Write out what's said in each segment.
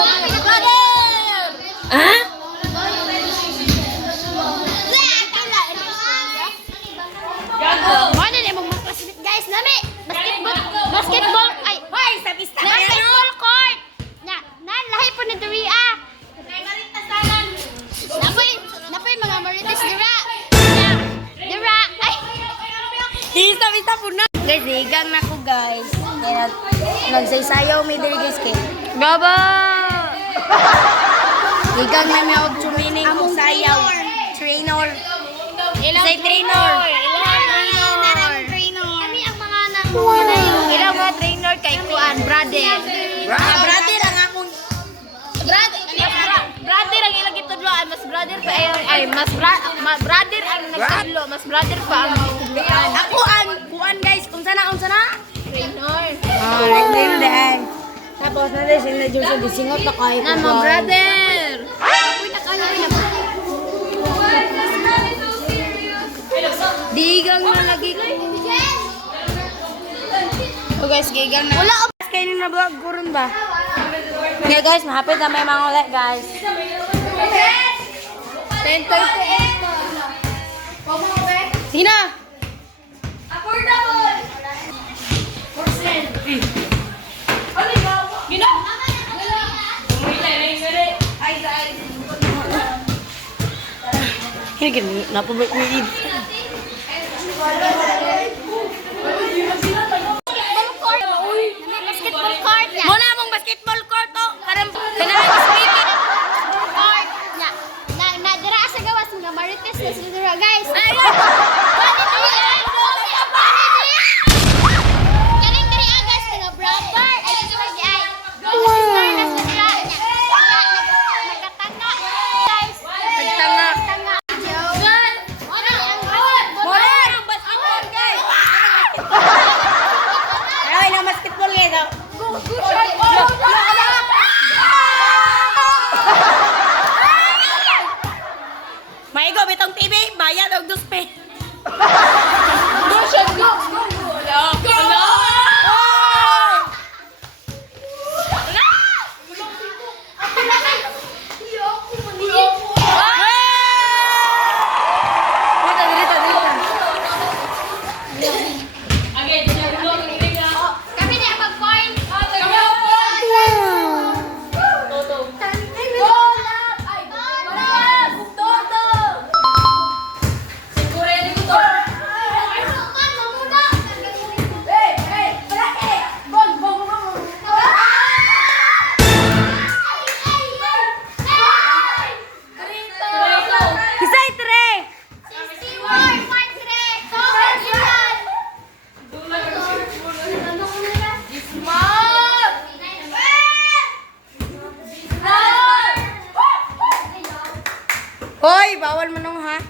Ha? Ano na mong magpasit guys? Nami! Basketball! Ay! Hoy, sa pista na yan, Basketball court! Nan, lahi po ni Doria! Napoy mga marites Dora! Dora! Ay! Pista po na. Guys, higang na ko guys. Kaya nagsaysayaw may diri guys kay. Baba! Higang na may og chumining og sayaw. Trainer. Say trainer. Kami ang mga ilang mga trainer kay Kuan, brother. Brother ang akong Brother ang ilang gitudloan, mas brother pa brother ang nagtudlo, mas brother pa ang gitudloan. ako ang kuan guys. Unsa na? Trainer. Like them. Tapos na din sila dyan sa disingot na kahit Nga mo, brother. Digang na lagi ko. Oh guys, gigang na. Wala o. Kainin na vlog ko rin ba? Okay guys, mahapit na may mga ulit guys. 10:38. Sina? Affordable. Ini gini, napa buat ini? Basketball court ya. Muna mong basketball court to. Karang pinaka-speaker. Court ya. Na dira sa gawas mga marites na sila dira guys. Kaning diri guys mga brother. Ay sister na sila dira. Nagatanga guys. Nagtanga. Tanga. Muna ang basketball guys. Ay, ng basketball guys. Maigo, bitong TV. Bayad og 2 pe. Kami na mag-point. Kisay, tre. Hoy, bawal mo nung ha.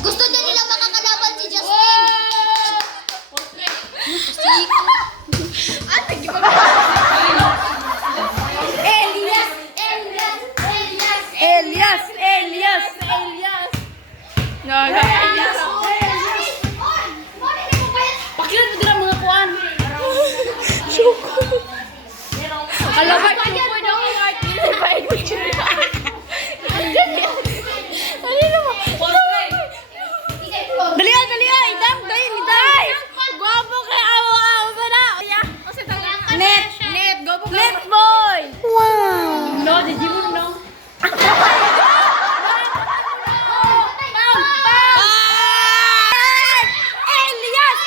Gusto na nila makakalaban si Justin. Elias. Pakilan mo din ang mga kuan. Alabat ko po daw ang art nila ba ito siya. Dali, idam, idam. Guwapo kay awa ba na? Net, guwapo kay net boy. Wow. No, did you know? Elias.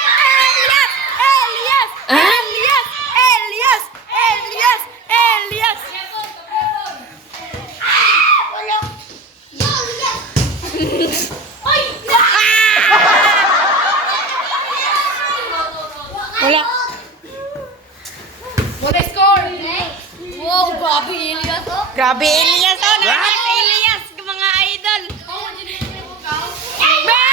Wala. Wala score! Wow, grabe Elias. Grabe, Elias. Oh, nakas Elias, mga idol. Elias!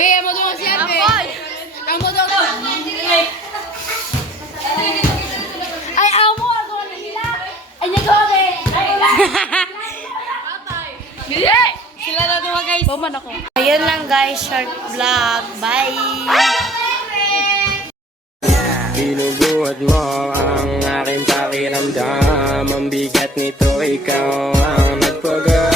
Be, mo doon siya, be. Kamu doon. Ay, amo. Ako na nila. Ay, nagone. Dili! Sila na diba, guys? Puman ako. Ayun lang, guys. Short vlog. Bye. Binubuhat mo ang aking pakiramdam. Ang bigat nito, ikaw ang nagpagal.